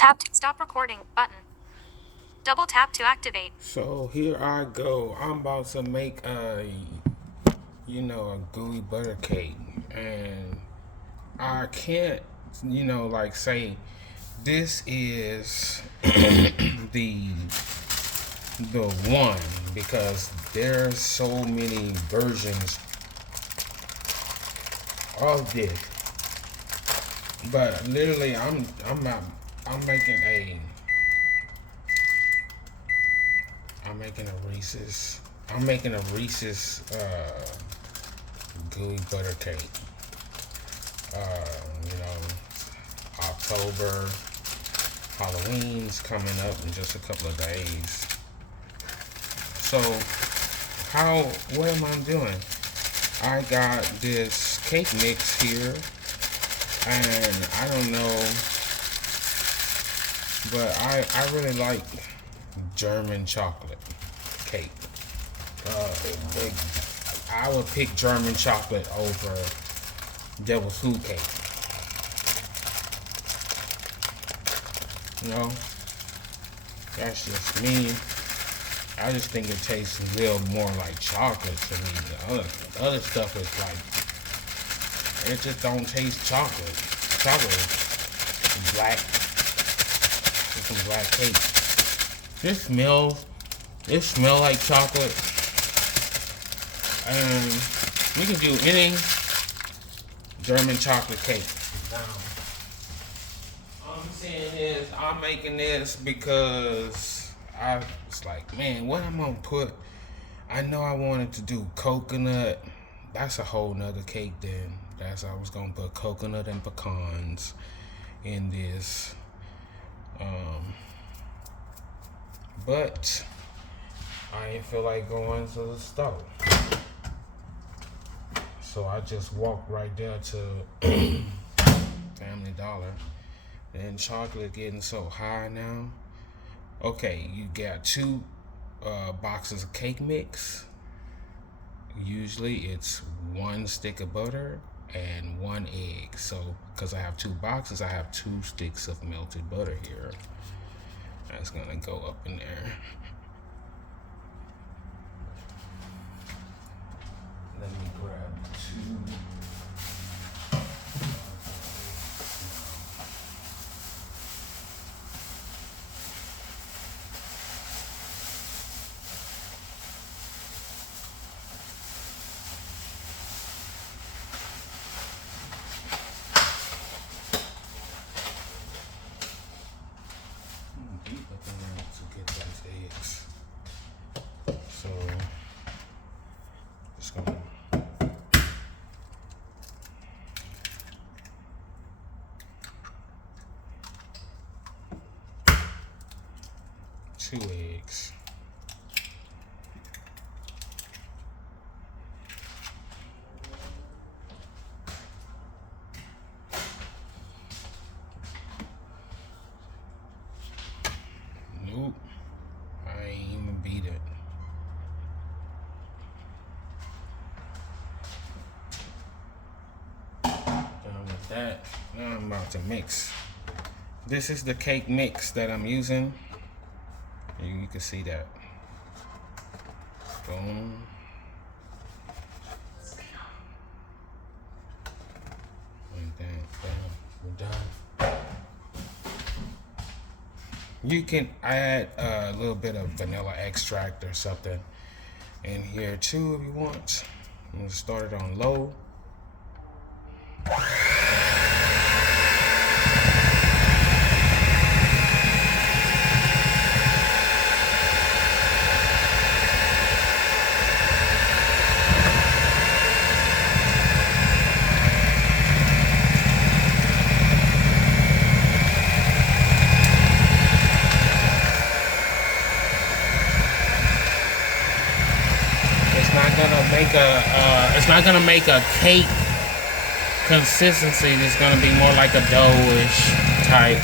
Tap to stop recording button. Double tap to activate. So here I go. I'm about to make a gooey butter cake, and I can't like say this is the one, because there's so many versions of this. But literally, I'm making a Reese's. I'm making a Reese's gooey butter cake. October, Halloween's coming up in just a couple of days. So, what am I doing? I got this cake mix here, and I don't know, but I really like German chocolate cake. I would pick German chocolate over devil's food cake. That's just me. I just think it tastes a little more like chocolate to me. The other stuff is like, it just don't taste chocolate. Chocolate is black. It's some black cake. It smells like chocolate. And we can do any German chocolate cake. Now, I'm saying this, I'm making this because I was like, man, what I'm gonna put? I know I wanted to do coconut. That's a whole nother cake then. I was gonna put coconut and pecans in this. But I didn't feel like going to the store. So I just walked right there to Family Dollar. And chocolate getting so high now. Okay, you got two boxes of cake mix. Usually it's 1 stick of butter and 1 egg. So, because I have 2 boxes, I have 2 sticks of melted butter here. That's gonna go up in there. Let me grab 2. 2 eggs. Nope. I ain't even beat it. Done with that. Now I'm about to mix. This is the cake mix that I'm using. You can see that. Boom. Like that. We're done. You can add a little bit of vanilla extract or something in here too if you want. I'm gonna start it on low. It's not gonna make a cake consistency. It's gonna be more like a dough-ish type,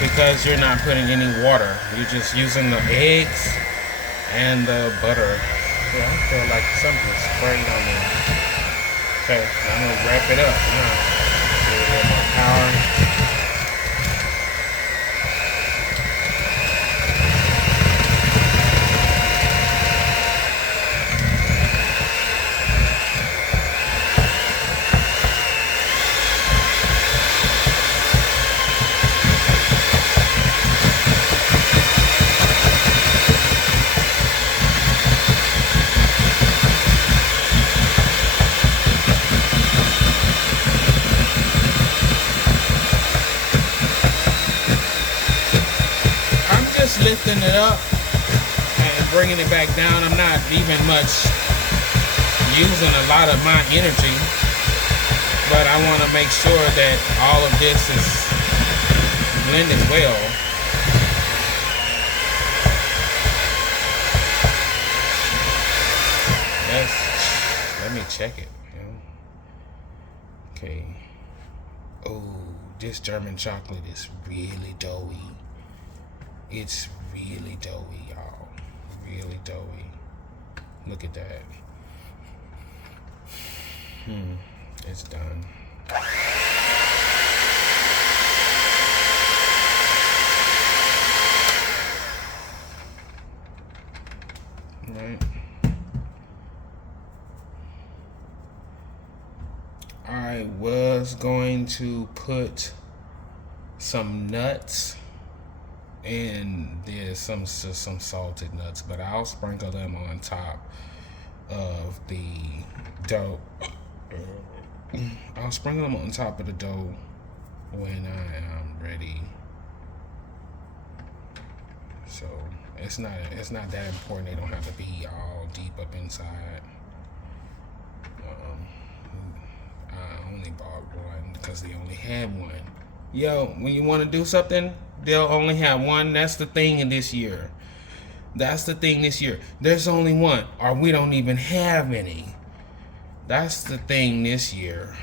because you're not putting any water. You're just using the eggs and the butter. Yeah, I feel like something sprayed on me. Okay, I'm gonna wrap it up now. Give it a little more power. just lifting it up and bringing it back down. I'm not even much using a lot of my energy, but I want to make sure that all of this is blended well. Let me check it. Okay. Oh, this German chocolate is really doughy. It's really doughy, y'all. Really doughy. Look at that. It's done. Right. I was going to put some nuts, and there's some salted nuts, but I'll sprinkle them on top of the dough. I'll sprinkle them on top of the dough when I am ready. So it's not that important. They don't have to be all deep up inside. I only bought one because they only had one. Yo, when you want to do something, they'll only have one. That's the thing in this year. That's the thing this year. There's only one, or we don't even have any. That's the thing this year.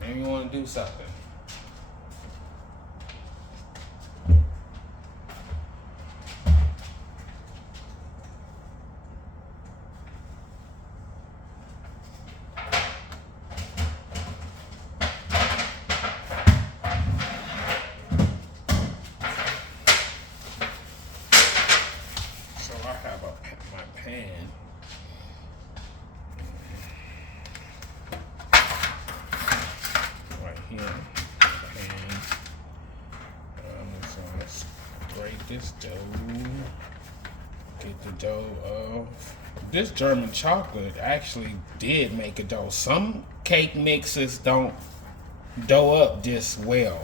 Maybe you want to do something. This dough, get the dough off. This German chocolate actually did make a dough. Some cake mixes don't dough up this well.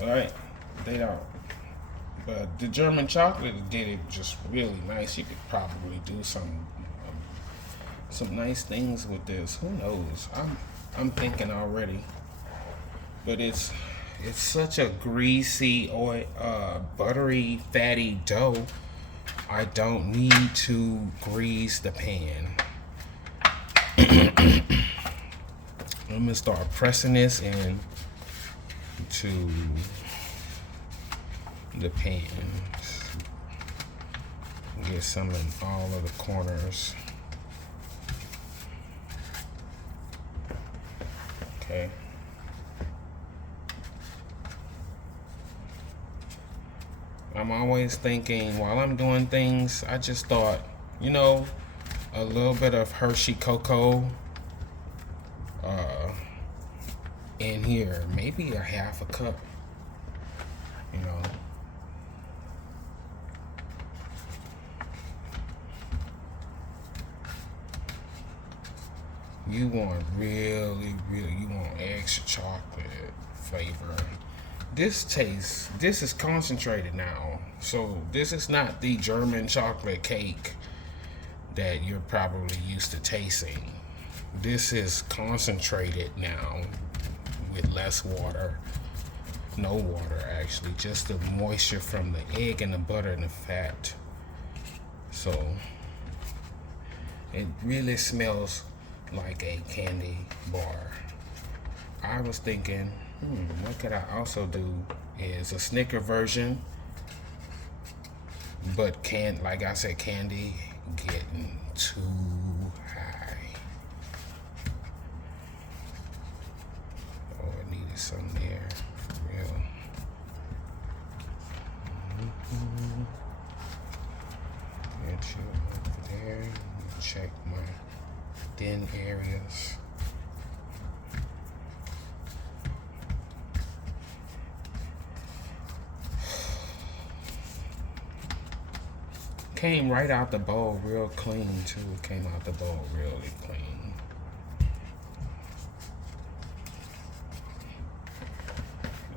Alright, they don't. But the German chocolate did it just really nice. You could probably do some nice things with this. Who knows? I'm thinking already. But it's such a greasy, oil, buttery, fatty dough. I don't need to grease the pan. I'm gonna start pressing this in to the pan. Get some in all of the corners. Okay. I'm always thinking while I'm doing things, I just thought, you know, a little bit of Hershey cocoa in here, maybe a half a cup, you know. You want really, you want extra chocolate flavor. This is concentrated now. So this is not the German chocolate cake that you're probably used to tasting. This is concentrated now with less water. No water actually, just the moisture from the egg and the butter and the fat. So it really smells like a candy bar. I was thinking, what could I also do is a Snicker version, but like I said, candy getting too high. Oh, I needed some there for real. Get you over there. Check my thin areas. Came right out the bowl real clean too. Came out the bowl really clean.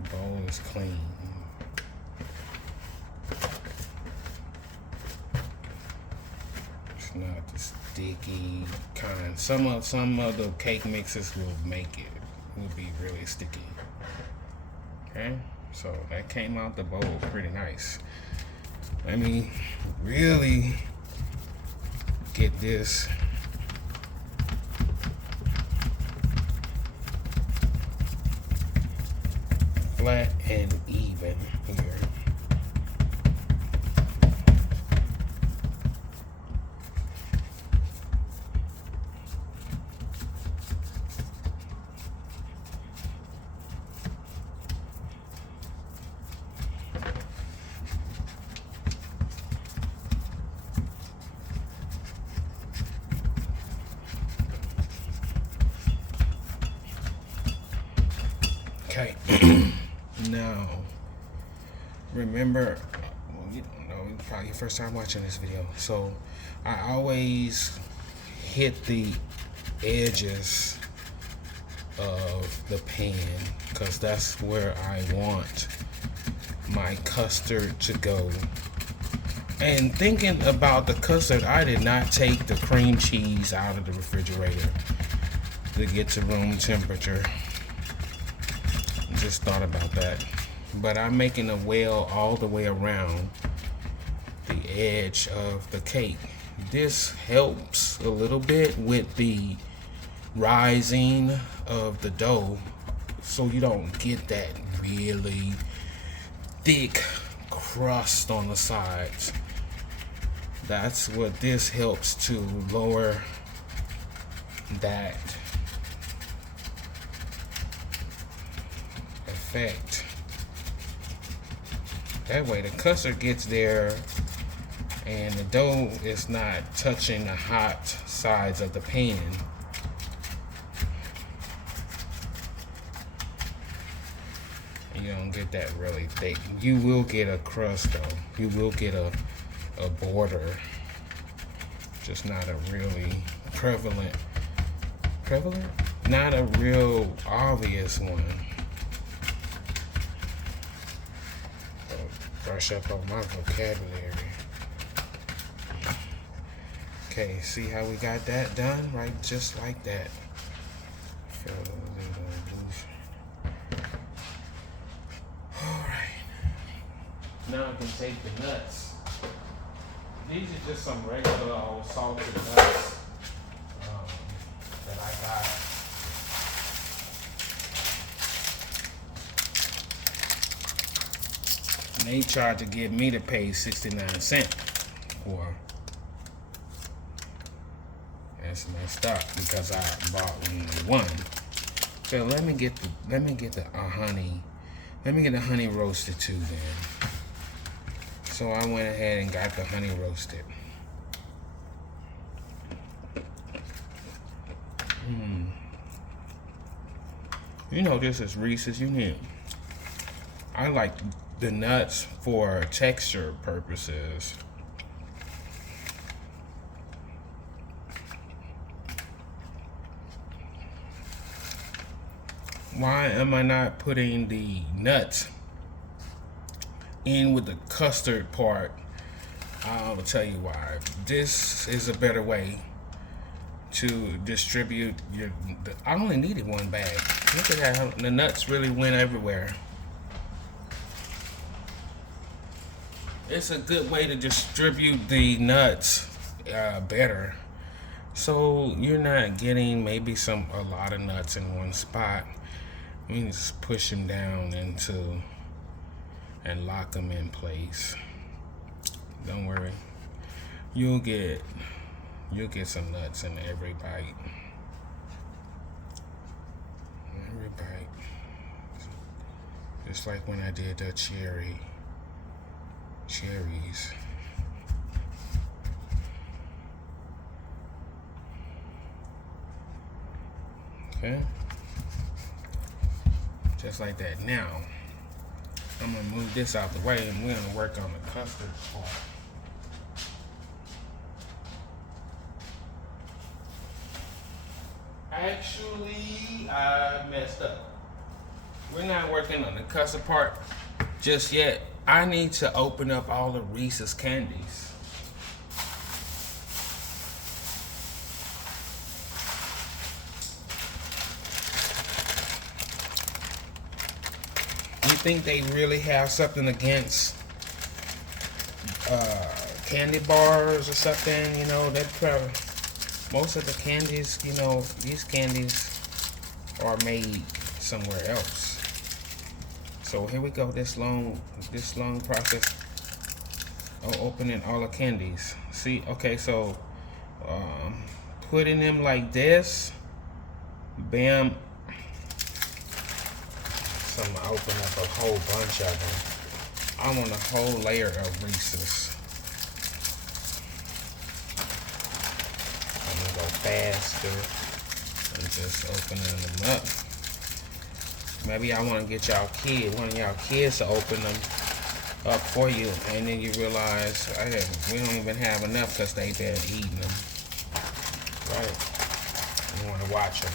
The bowl is clean. It's not the sticky kind. Some of the cake mixes will be really sticky. Okay, so that came out the bowl pretty nice. Let me really get this flat and even here. Okay. Now, remember, well, you don't know, it's probably your first time watching this video. So, I always hit the edges of the pan because that's where I want my custard to go. And thinking about the custard, I did not take the cream cheese out of the refrigerator to get to room temperature. Just thought about that. But I'm making a well all the way around the edge of the cake. This helps a little bit with the rising of the dough so you don't get that really thick crust on the sides. That's what this helps to lower that effect. That way the custard gets there and the dough is not touching the hot sides of the pan. And you don't get that really thick. You will get a crust though. You will get a border. Just not a really prevalent? Not a real obvious one. Brush up on my vocabulary. Okay, see how we got that done? Right, just like that. Alright. Now I can take the nuts. These are just some regular old salted nuts that I got. And they tried to get me to pay 69 cents for. That's messed up because I bought one. So let me get the honey roasted too then. So I went ahead and got the honey roasted. You know this is Reese's. I like the nuts for texture purposes. Why am I not putting the nuts in with the custard part? I'll tell you why. This is a better way to distribute I only needed one bag. Look at that, the nuts really went everywhere. It's a good way to distribute the nuts better. So you're not getting maybe a lot of nuts in one spot. You just push them down and lock them in place. Don't worry. You'll get some nuts in every bite. Every bite. Just like when I did the cherries. Okay. Just like that. Now, I'm gonna move this out the way and we're gonna work on the custard part. Actually, I messed up. We're We're not working on the custard part just yet. I need to open up all the Reese's candies. You think they really have something against candy bars or something? You know, that probably most of the candies, you know, these candies are made somewhere else. So here we go. This long process of opening all the candies. See, okay, so putting them like this, bam. So I'm gonna open up a whole bunch of them. I want a whole layer of Reese's. I'm gonna go faster and just opening them up. Maybe I want to get one of y'all kids to open them up for you, and then you realize we don't even have enough because they've been eating them. Right? You want to watch them.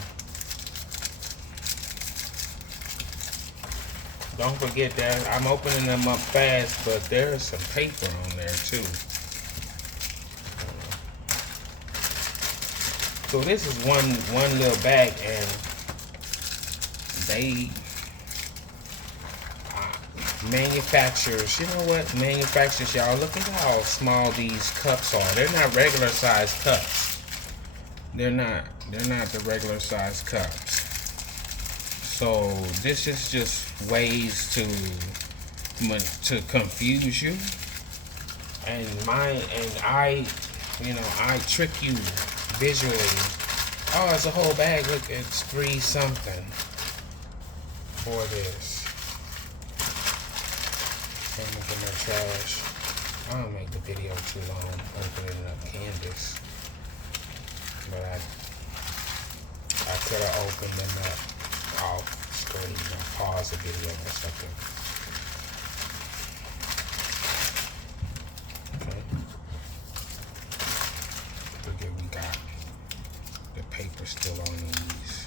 Don't forget that I'm opening them up fast, but there's some paper on there too. So this is one little bag, and they manufacturers, you know what? Manufacturers, y'all, look at how small these cups are. They're not regular size cups. They're not the regular size cups. So this is just ways to confuse you. And I trick you visually. Oh, it's a whole bag. Look, it's $3 something for this. I'm gonna get my trash. I don't make the video too long opening up candies, but I could have opened them up off screen and pause the video or something. Okay. Look at, we got the paper still on these.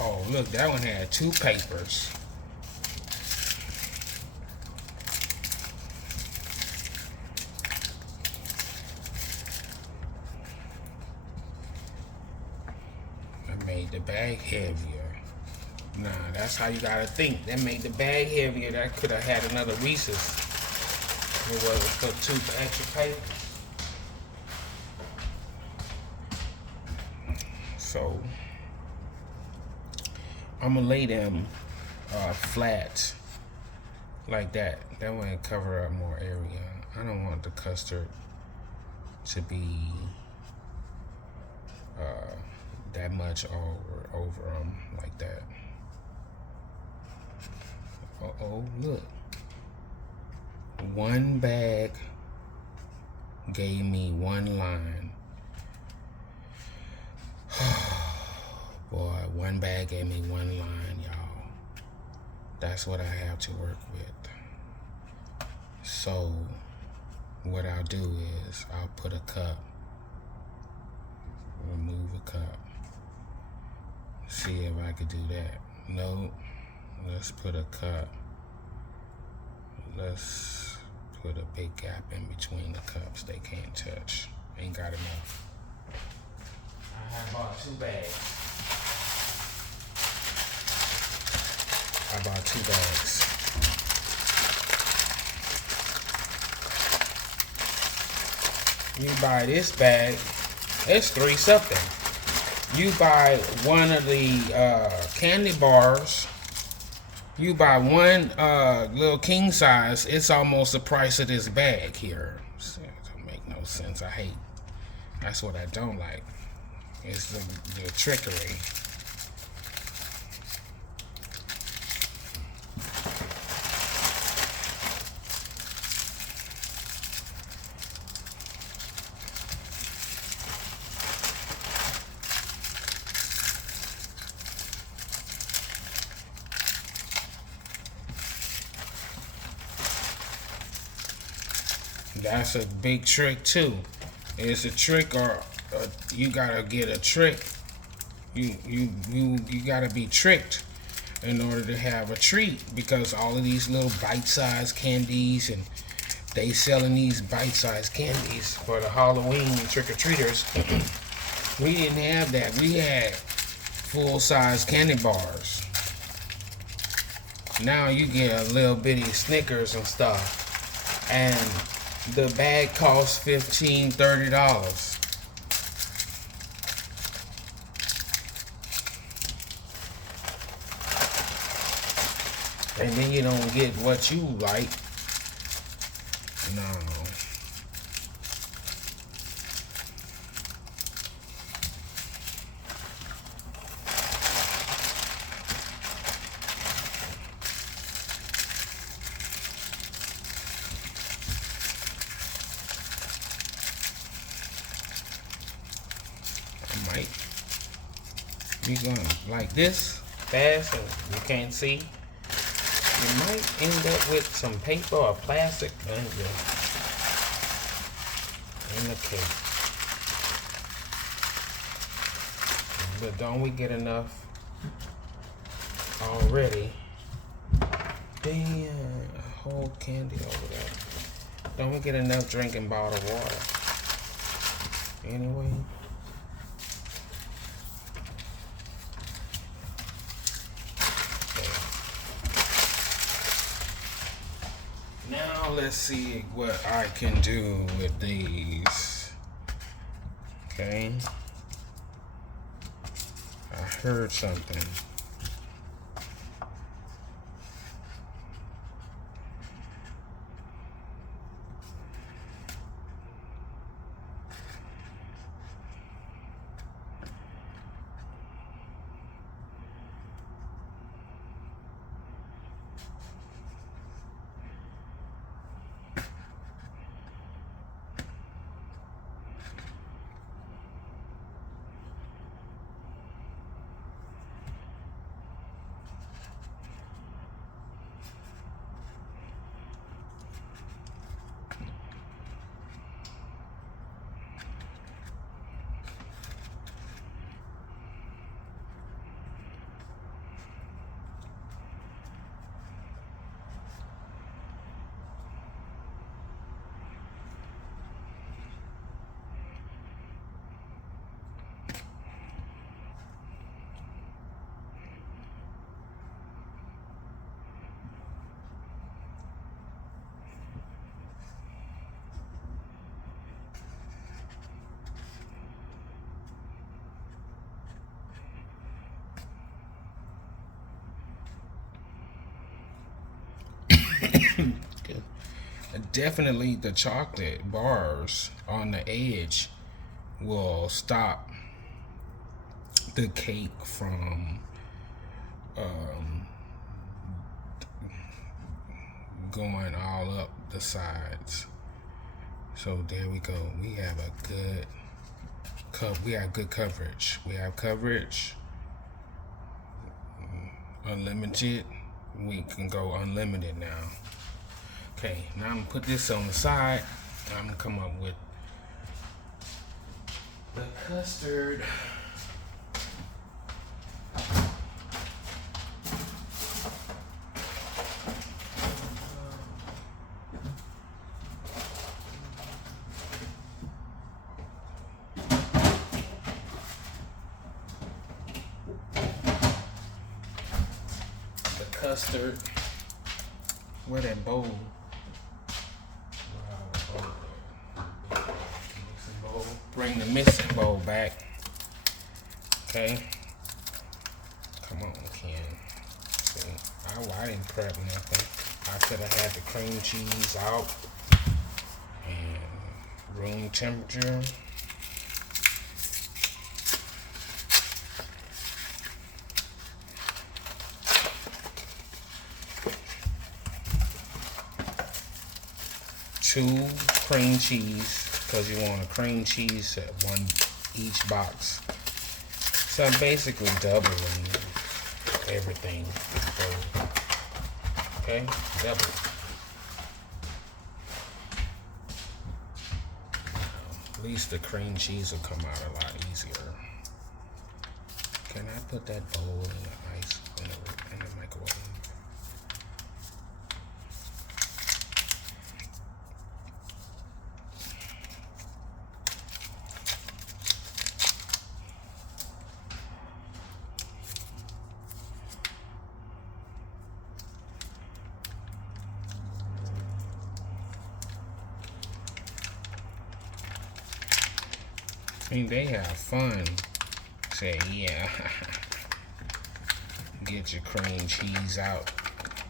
Oh, look, that one had 2 papers. That made the bag heavier. Nah, that's how you gotta think. That made the bag heavier. That could have had another Reese's. It wasn't for 2 extra papers. So I'm gonna lay them flat like that. That way cover up more area. I don't want the custard to be that much over them like that. Uh-oh, look. One bag gave me 1 line. Boy, 1 bag gave me 1 line, y'all. That's what I have to work with. So, what I'll do is I'll put a cup, remove a cup, see if I could do that. No, let's put a cup. Let's put a big gap in between the cups. They can't touch. Ain't got enough. I have bought 2 bags. I bought 2 bags. You buy this bag, it's $3 something. You buy one of the candy bars, you buy one little king size, it's almost the price of this bag here. So it don't make no sense. I hate. That's what I don't like. It's the trickery. That's a big trick too. It's a trick, or you gotta get a trick. You gotta be tricked in order to have a treat, because all of these little bite-sized candies, and they selling these bite-sized candies for the Halloween trick-or-treaters. We didn't have that. We had full-size candy bars. Now you get a little bitty Snickers and stuff, and the bag costs $15, $30. And then you don't get what you like. No. I might be going like this fast and you can't see. You might end up with some paper or plastic in the cake. But don't we get enough already? Damn, a whole candy over there. Don't we get enough drinking bottled water? Anyway. Now let's see what I can do with these. Okay. I heard something. Definitely the chocolate bars on the edge will stop the cake from going all up the sides. So there we go. We have a good we have good coverage. We have coverage unlimited. We can go unlimited now. Okay, now I'm gonna put this on the side. I'm gonna come up with the custard. The custard. Where that bowl? Bring the mixing bowl back. Okay. Come on, Ken. See, I didn't prep nothing. I could have had the cream cheese out and room temperature. Two cream cheese, because you want a cream cheese at one each box. So I'm basically doubling everything. So, okay, double. least the cream cheese will come out a lot easier. Can I put that bowl in the ice in the microwave? I mean, they have fun. Say, yeah, get your cream cheese out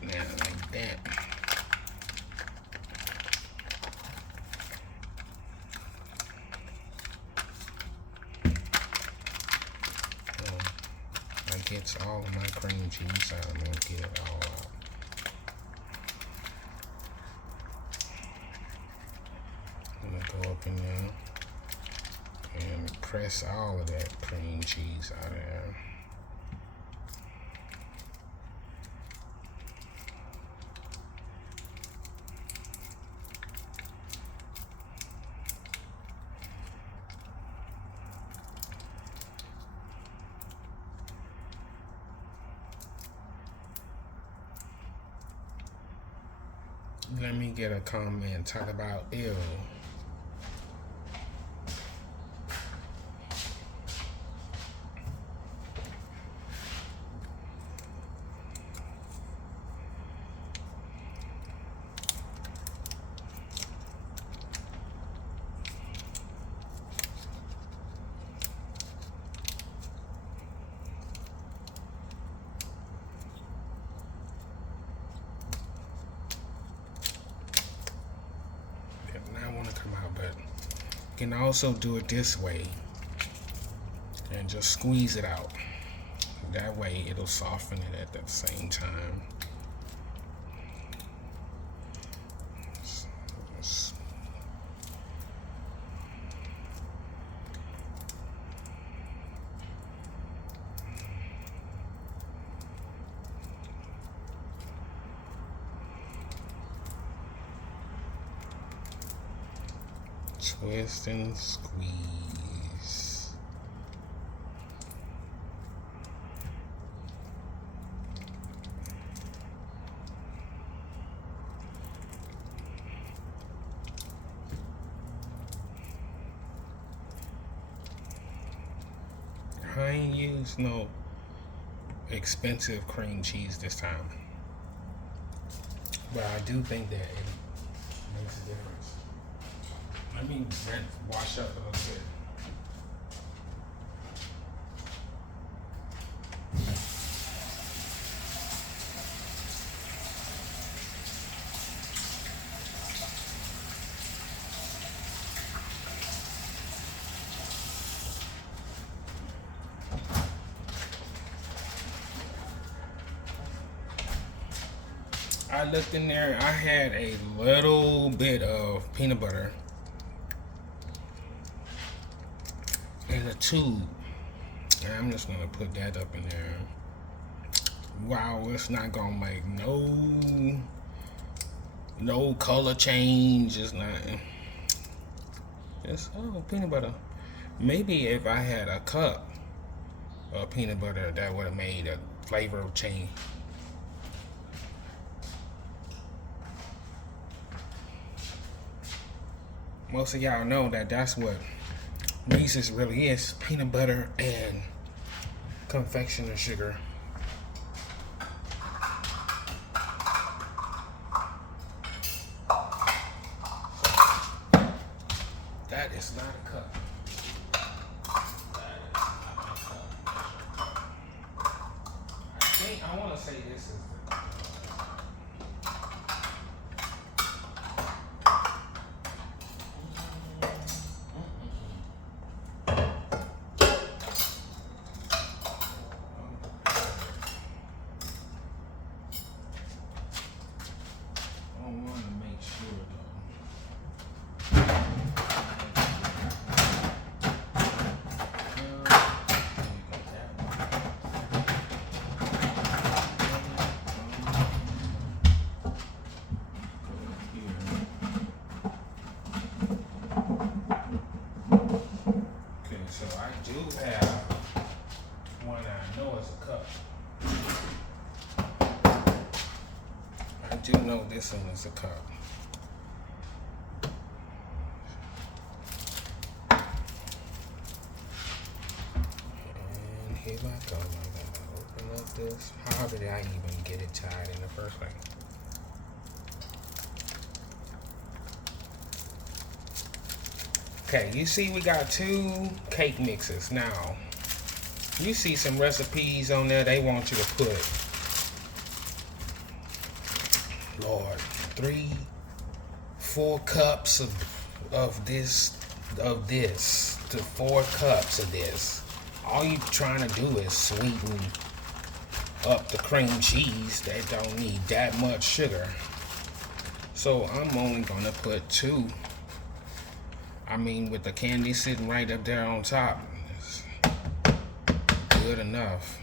now like that. I get all of my cream cheese out. I'm gonna get it all out. I'm gonna go up in there and press all of that cream cheese out of there. Let me get a comment talk about ew. I want to come out, but you can also do it this way and just squeeze it out. That way it'll soften it at the same time. Twist and squeeze. I ain't used no expensive cream cheese this time, but I do think that it makes a difference. Let me wash up a little bit. I looked in there, I had a little bit of peanut butter in a tube, and I'm just gonna put that up in there. Wow, it's not gonna make no color change. It's not. Just peanut butter. Maybe if I had a cup of peanut butter, that would have made a flavor change. Most of y'all know that that's what Reese's really is: peanut butter and confectioner sugar. That is not a cup. I want to say this is the cup. do know this one is a cup. And here I go. I gotta open up this. How did I even get it tied in the first place? Okay, you see we got 2 cake mixes. Now, you see some recipes on there, they want you to put, Lord, 4 cups of this to 4 cups of this. All you trying to do is sweeten up the cream cheese that don't need that much sugar. So I'm only gonna put 2. I mean, with the candy sitting right up there on top, it's good enough.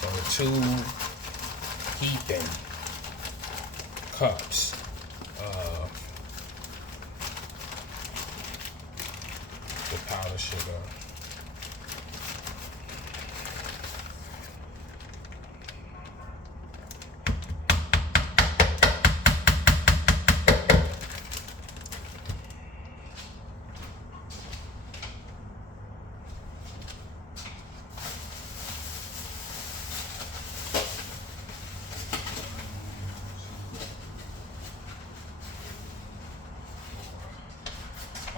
So 2 heaping cups of the powdered sugar.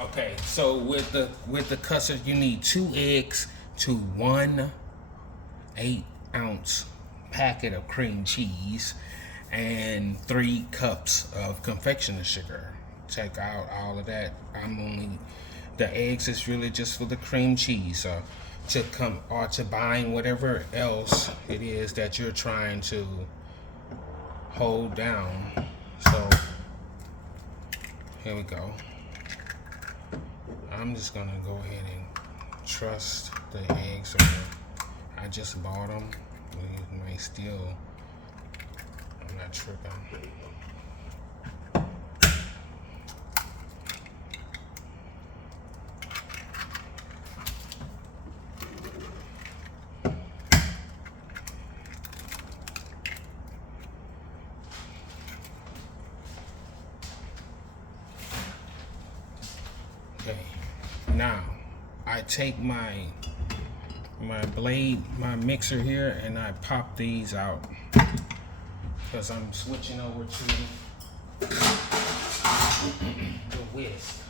Okay, so with the custard, you need 2 eggs to 1 8-ounce packet of cream cheese and 3 cups of confectioner sugar. Take out all of that. The eggs is really just for the cream cheese, to bind whatever else it is that you're trying to hold down. So here we go. I'm just gonna go ahead and trust the eggs. I just bought them. We may still, I'm not tripping. Okay. Now, I take my blade, my mixer here, and I pop these out because I'm switching over to the whisk.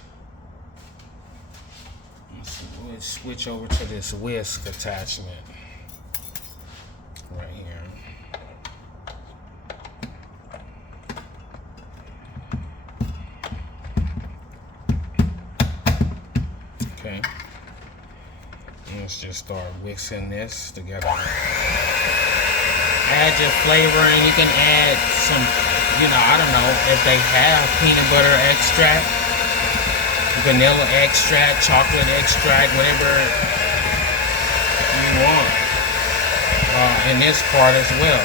Let's switch over to this whisk attachment right here. Okay. Let's just start mixing this together. Add your flavoring. You can add some, I don't know, if they have peanut butter extract, vanilla extract, chocolate extract, whatever you want in this part as well.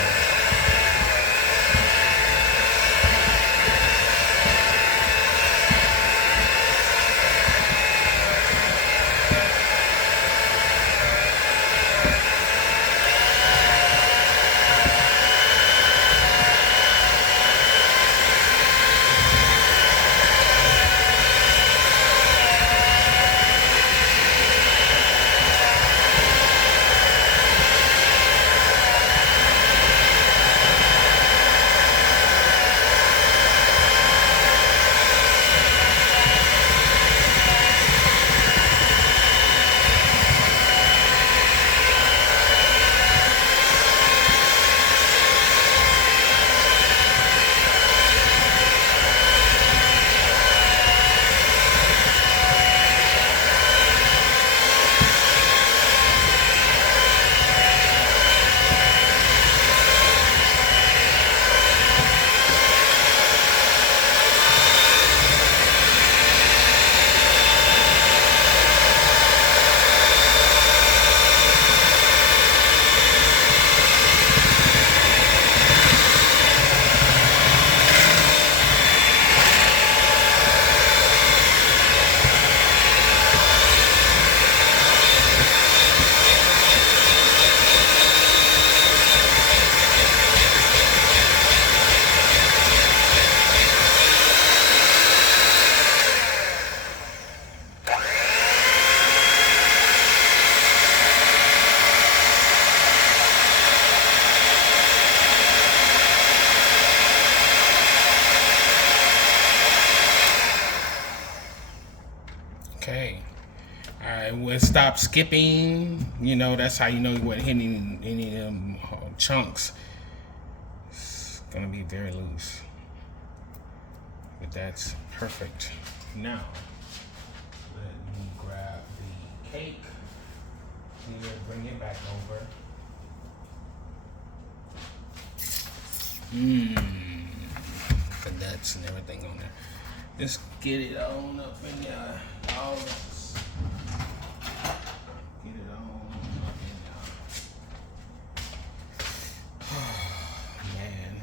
it stopped skipping. You know, that's how you know you weren't hitting any of them chunks. It's gonna be very loose, but that's perfect. Now, let me grab the cake. Here, bring it back over. The nuts and everything on there. Just get it on up in there. All this. Get it on up in there. Oh, man.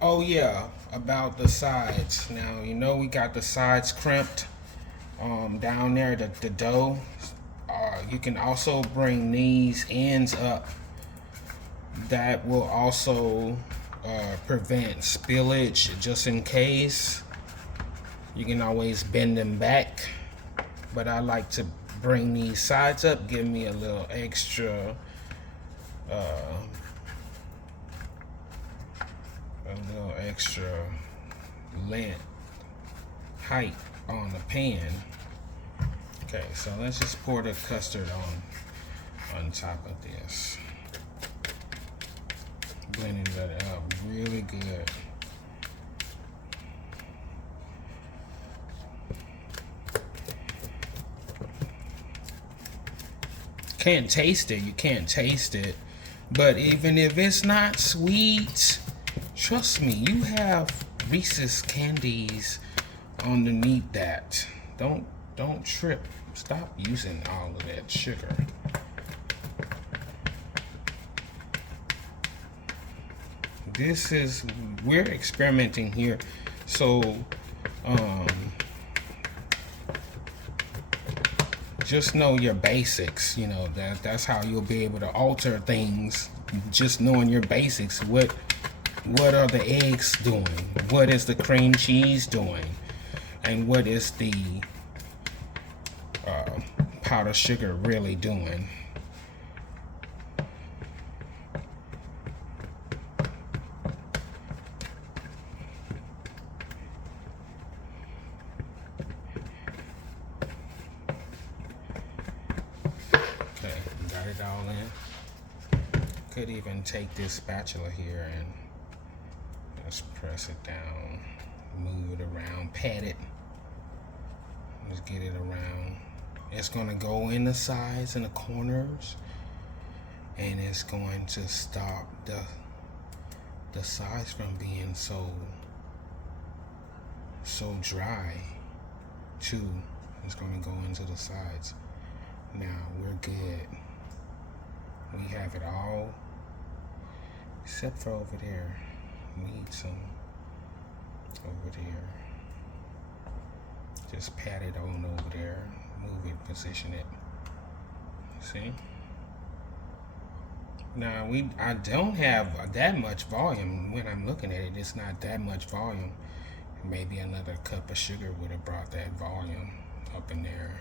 Oh yeah, about the sides. Now you know we got the sides crimped down there, the dough. You can also bring these ends up. That will also prevent spillage, just in case. You can always bend them back, but I like to bring these sides up, give me a little extra length, height on the pan. Okay, so let's just pour the custard on top of this. Blending that up really good. Can't taste it, you can't taste it. But even if it's not sweet, trust me, you have Reese's candies underneath that. Don't trip. Stop using all of that sugar. We're experimenting here, so just know your basics. You know, that's how you'll be able to alter things. Just knowing your basics. What are the eggs doing? What is the cream cheese doing? And what is the powdered sugar really doing? Got it all in. Could even take this spatula here and just press it down, move it around, pat it. Just get it around. It's gonna go in the sides and the corners, and it's going to stop the sides from being so dry too. It's gonna go into the sides. Now we're good. We have it all, except for over there. We need some over there. Just pat it on over there. Move it, position it. See? Now I don't have that much volume. When I'm looking at it, it's not that much volume. Maybe another cup of sugar would have brought that volume up in there.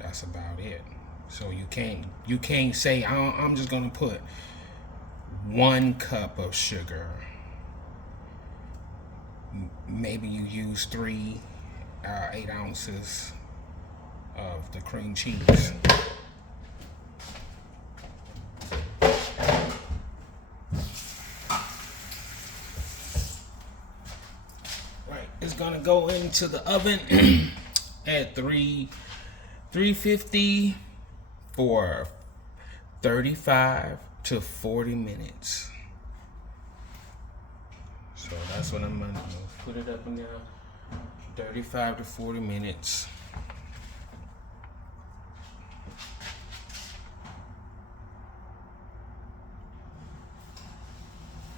That's about it. So you can't say I'm just gonna put 1 cup of sugar. Maybe you use 8 ounces of the cream cheese. Right, it's gonna go into the oven at 350 for 35 to 40 minutes. So that's what I'm gonna do. Put it up and down. 35 to 40 minutes.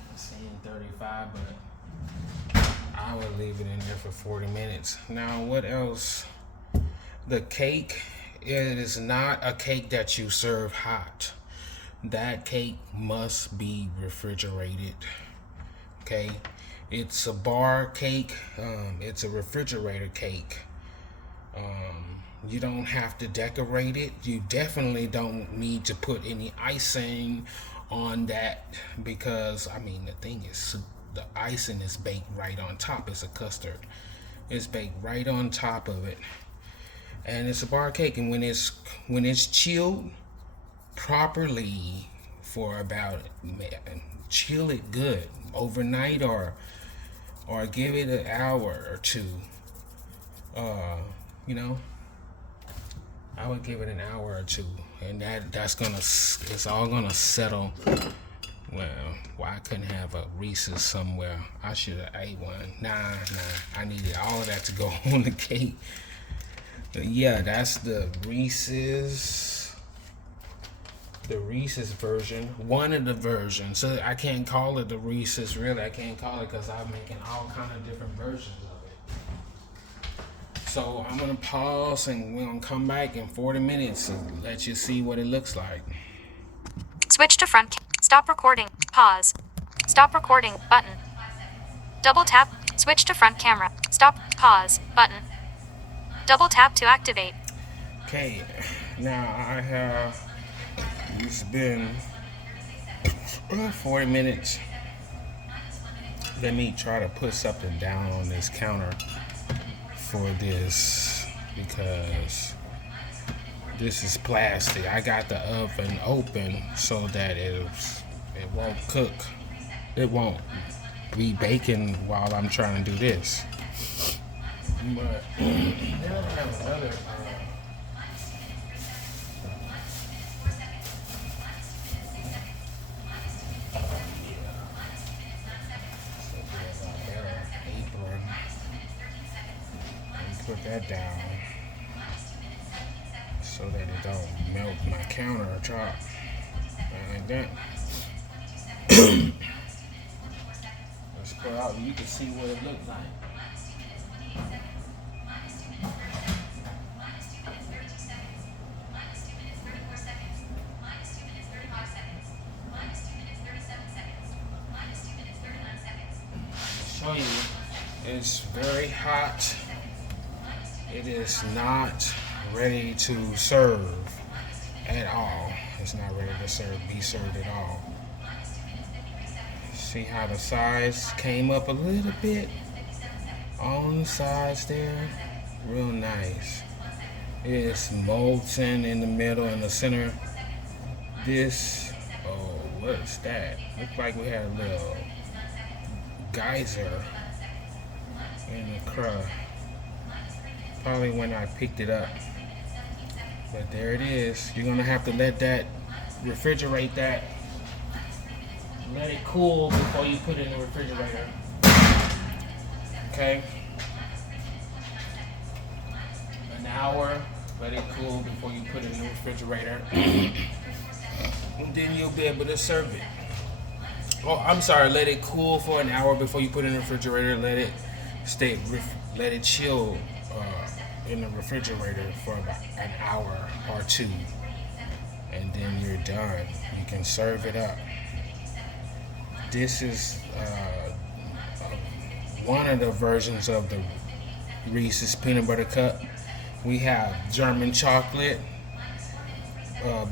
I'm saying 35, but I would leave it in there for 40 minutes. Now, what else? The cake, it is not a cake that you serve hot. That cake must be refrigerated. Okay, it's a bar cake. It's a refrigerator cake. You don't have to decorate it. You definitely don't need to put any icing on that, because I mean the thing is the icing is baked right on top. It's a custard. It's baked right on top of it, and it's a bar cake. And when it's chilled properly for about, chill it good overnight, or give it an hour or two. You know, I would give it an hour or two, and it's all gonna settle. Well, I couldn't have a Reese's somewhere. I should have ate one. Nah. I needed all of that to go on the cake. But yeah, that's the Reese's. The Reese's version, one of the versions. So I can't call it the Reese's, really. I can't call it because I'm making all kind of different versions of it. So I'm gonna pause and we're gonna come back in 40 minutes and let you see what it looks like. Switch to front. Stop recording. Pause. Stop recording. Button. Double tap. Switch to front camera. Stop. Pause. Button. Double tap to activate. Okay, now it's been 40 minutes. Let me try to put something down on this counter for this, because this is plastic. I got the oven open so that it won't cook. It won't be baking while I'm trying to do this. But then I have another. Apron. And put that down so that it don't melt my countertop. Like that. Let's put out and you can see what it looks like. Show you, it's very hot. It is not ready to serve at all. It's not ready to be served at all. See how the sides came up a little bit on the sides there? Real nice. It's molten in the middle and the center. This, oh, what's that? Looks like we had a little geyser in the crust. Probably when I picked it up. But there it is. You're gonna have to refrigerate that. Let it cool before you put it in the refrigerator. Okay? An hour. Let it cool before you put it in the refrigerator. And then you'll be able to serve it. Oh, I'm sorry. Let it cool for an hour before you put it in the refrigerator. Let it chill in the refrigerator for about an hour or two, and then you're done. You can serve it up. This is one of the versions of the Reese's peanut butter cup. We have German chocolate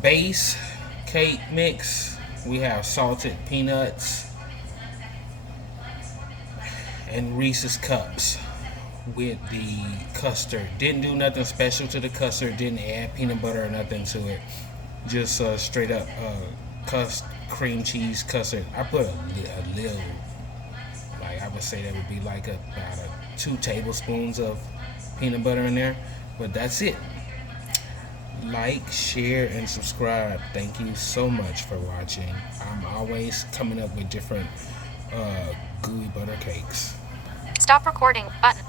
base cake mix. We have salted peanuts and Reese's cups with the custard. Didn't do nothing special to the custard. Didn't add peanut butter or nothing to it. Just straight up cream cheese custard. I put a little, like I would say that would be like about 2 tablespoons of peanut butter in there. But that's it. Like, share, and subscribe. Thank you so much for watching. I'm always coming up with different gooey butter cakes. Stop recording. Button.